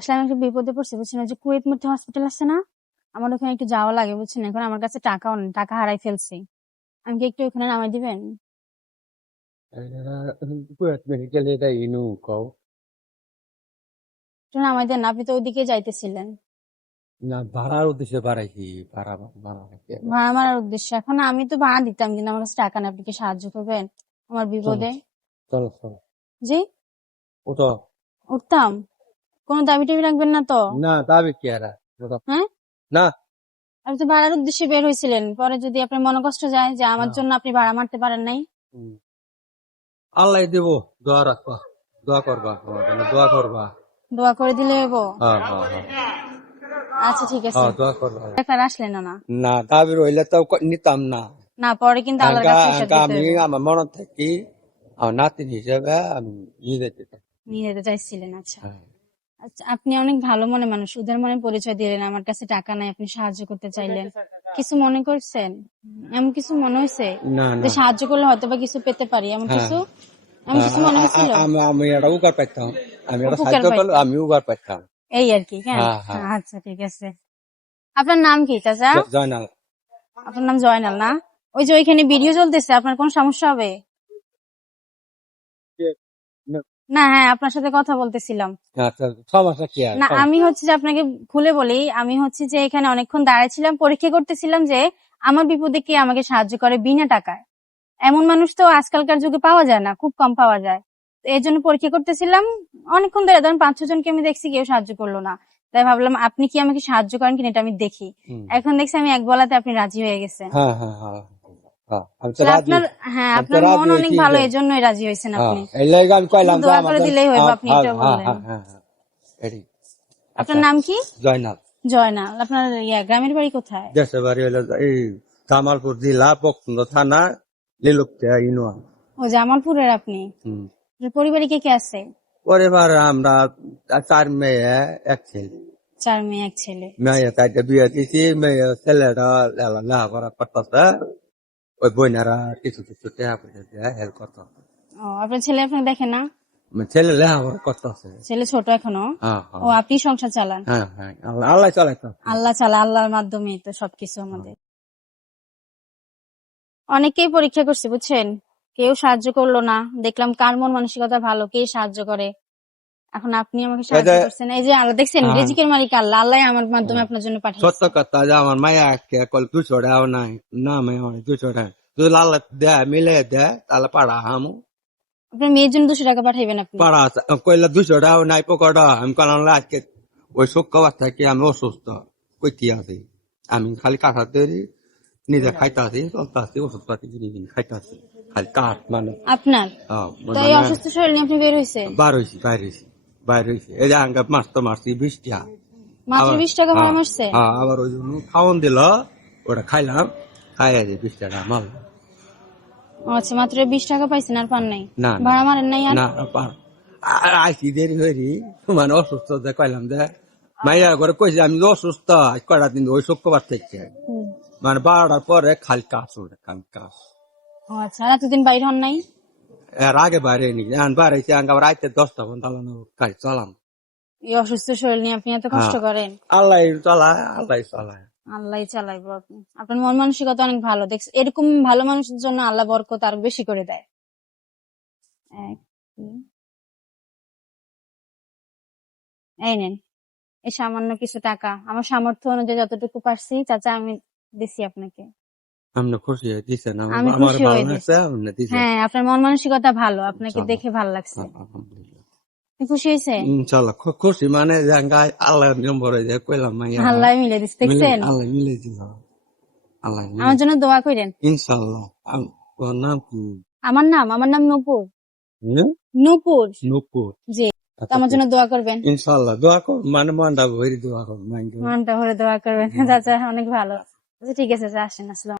আসলে আমি একটা বিপদে পড়ছি বুঝছেন, ওই যে কুয়েত মধ্যে হসপিটাল আছে না, আমার ওখানে একটু যাওয়া লাগে বুঝছেন। এখন আমার কাছে টাকাও নেই, টাকা হারাই ফেলছি। আমি কি একটু ওখানে নামাই দিবেন? Kuat medical এটা ইনু কও একটু নামাই দেন, আপনি তো ওইদিকে যাইতেছিলেন না ভাড়ার উদ্দেশ্যে বাড়াইছি ভাড়া নাকি ভাড়া মারার উদ্দেশ্যে। এখন আমি তো ভাড়া দিতাম, কিন্তু আমার কাছে টাকা নেই। আপনি কি সাহায্য করবেন আমার চলো বিপদে? চলো জি, ওটা উঠতাম। কোনো দাবি টাবি রাখবেন না তো? না দাবি কি আর ওটা হ্যাঁ, না আপনি তো ভাড়ার উদ্দেশ্যে বের হয়েছিলেন, পরে যদি আপনার মনে কষ্ট যায় যে আমার না জন্য আপনি ভাড়া মারতে পারেন নাই। আল্লাহ দেব দোয়া রাখবা দোয়া করবা আমার জন্য দোয়া করবা দোয়া করে দিলে হইব। হ্যাঁ আচ্ছা ঠিক আছে। দোয়া করবা ডাক্তার আসলেন না? না দাবি রইলে তো নিতাম না না, পরে কিন্তু আল্লাহর কাছে হিসাব দিতে আমি হইব। আমার মনে থাকি আমার নাতিন হিসেবে আমি নিয়ে যেতে নিয়ে যেতে চাইছিলেন, আচ্ছা। হ্যাঁ আচ্ছা, আপনি অনেক ভালো মনে মানুষ, উদার মনে পরিচয় দিলেন। আমার কাছে টাকা নাই, আপনি সাহায্য করতে চাইলেন। কিছু মনে করছেন? এমন কিছু মনে হয়েছে না যে না সাহায্য করলে হয়তো বা কিছু পেতে পারি, এমন হ্যাঁ কিছু? এমন কিছু মনে হয়েছিল? আমি একটা উপকার পাইতাম আমি একটা উপকার সাহায্য করলে পাইতেন, আমি উপকার পাইতাম এই আর কি। হ্যাঁ, হ্যাঁ আচ্ছা ঠিক আছে। আপনার নাম কি চাচা? জয়নাল আপনার নাম জয়নাল না? ওই যে ওইখানে ভিডিও চলতেছে, আপনার কোন সমস্যা হবে? না, হ্যাঁ, আপনার সাথে কথা বলতেছিলাম। আচ্ছা সমস্যা কি আর না, আমি হচ্ছে যে আপনাকে খুলে বলি, আমি হচ্ছে যে এখানে অনেকক্ষণ দাঁড়াইছিলাম, পরীক্ষা করতেছিলাম যে আমার বিপদে কে আমাকে সাহায্য করে বিনা টাকায়। এমন মানুষ তো আজকালকার যুগে পাওয়া যায় না, খুব কম পাওয়া যায়। তো এই জন্য পরীক্ষা করতেছিলাম অনেকক্ষণ ধরে, ধরুন 5-6 জনকে আমি দেখছি, কেউ সাহায্য করলো না। তাই ভাবলাম আপনি কি আমাকে সাহায্য করেন কিনা এটা আমি দেখি। এখন দেখছি আমি এক বলাতে আপনি রাজি হয়ে গেছেন। হ্যাঁ হ্যাঁ হ্যাঁ আমি তো আসলে রাজি আপনার, হ্যাঁ, আমি তো আপনার মন রাজি অনেক হয়েছি ভালো, যে এই জন্যই রাজি হয়েছেন আপনি। এই লাগে আমি শুধু কইলাম যে দোয়া আমার করে দিলেই হইব, আপনি এটা বললেন। এটি আপনার আচ্ছা নাম কি? জয়নাল জয়নাল। আপনার গ্রামের বাড়ি কোথায়? দেশের বাড়ি হইলো এই জামালপুর জেলা বকন্দ থানা লিলুপ্তিয়া ইউনিয়ন ও, জামালপুরের আপনি? আপনার পরিবারে কে কে আছে? পরিবার আমরা 4 মেয়ে 1 ছেলে 4 মেয়ে 1 ছেলে। মেয়ে তাইতে বিয়ে দিছি মেয়ে ছেলেরা লেখাপড়া করতেছে ওই বোনেরা কিছু কিছু টাকা পয়সা দিয়ে হেল্প করতেছে ও, আপনার ছেলে আপনার দেখে না? ছেলে লেখাপড়া করতেছে ছেলে ছোট এখনো? হ্যাঁ ও, আপনি সংসার চালান? হ্যাঁ আল্লাহ চালাইতো আল্লাহ চালায়, আল্লাহর মাধ্যমেই তো সবকিছু আমাদের। অনেকেই পরীক্ষা করছে বুঝছেন, কেউ সাহায্য করলো না। দেখলাম কার মন মানসিকতা ভালো, কে সাহায্য করে। এখন আপনি আমাকে সাহায্য করছেন, এই যে আল্লাহ, দেখছেন রিজিকের মালিক আল্লাহ, আল্লাহ আমার মাধ্যমে আপনার জন্য সত্য পাঠিয়েছে। কথা যে আমার মায়া কল 200 টাকাও নাই না মায়া 200 টাকা যদি আল্লাহ দেয় মিলে দেয় তাহলে পাড়া হামু আপনার মেয়ের জন্য 200 টাকা পাঠাইবেন আপনি? পাড়া কইলে 200 টাকাও নাই পকড়া আমি কলাম আজকে ওই শুক্রবার থেকে আমি অসুস্থ কইতে আছি আমি খালি কাঠা তৈরি নিজে খাইতাছি চলতাছি ওষুধ পাতি কিনে খাইতাছি খালি কাঠ মানে আপনার তো এই অসুস্থ শরীর নিয়ে আপনি বের হয়েছেন? বাইর হয়েছি এই যে আঙ্গা মাছ তো মারছি 20 টাকা মাত্র 20 টাকা ভাড়া মারছে? আবার ওই জন্য খাওয়ান দিল ওটা খাইলাম খাইয়া যে 20 টাকা মাল আচ্ছা, মাত্র 20 টাকা পাইছেন, আর পান নাই? না ভাড়া মারেন নাই আর? না আইসি দেরি হইরি মানে অসুস্থ যে কইলাম যে মাইয়া করে কইছে আমি অসুস্থ কয়টা দিন ওই শুক্রবার থেকে মানে 12টার পরে খালি কাজ ওটা কাজ ও আচ্ছা, আর এতদিন বাইরে হন নাই? এর আগে বাইরে নি এখন বাইরেছি আবার রাইতে 10টা পর্যন্ত কাজ চালাম এই অসুস্থ শরীর নিয়ে আপনি এত কষ্ট করেন? আল্লাহ চালায় আল্লাহ চালাইবো। আপনি, আপনার মন মানসিকতা অনেক ভালো। দেখছি এরকম ভালো মানুষের জন্য আল্লাহ বরকত আরো বেশি করে দেয়। এই নেন, এই সামান্য কিছু টাকা, আমার সামর্থ্য অনুযায়ী যতটুকু পারছি চাচা আমি দিছি আপনাকে। আপনি খুশি দিচ্ছেন আমি আমার খুশি ভালো হয়ে লাগছে গেছি। আপনি দিচ্ছেন হ্যাঁ, আপনার মন মানসিকতা ভালো, আপনাকে দেখে ভালো লাগছে। আলহামদুলিল্লাহ আপনি খুশি হয়েছে? ইনশাল্লাহ খুশি মানে আল্লাহ নম্বর যে কইলাম মাইয়া আল্লাহ মিলে দিচ্ছে, দেখছেন? আল্লাহ মিলে দিল আল্লাহ আমার জন্য দোয়া করেন। ইনশাল্লাহ ওর নাম কি আমার নাম নূপুর। নূপুর? নূপুর জি, তো আমার জন্য দোয়া করবেন। ইনশাল্লাহ দোয়া কর মানে মনটা ভরে দোয়া কর মনটা ভরে দোয়া করবেন। চাচা অনেক ভালো। আচ্ছা ঠিক আছে, আসেন। আসসালাম।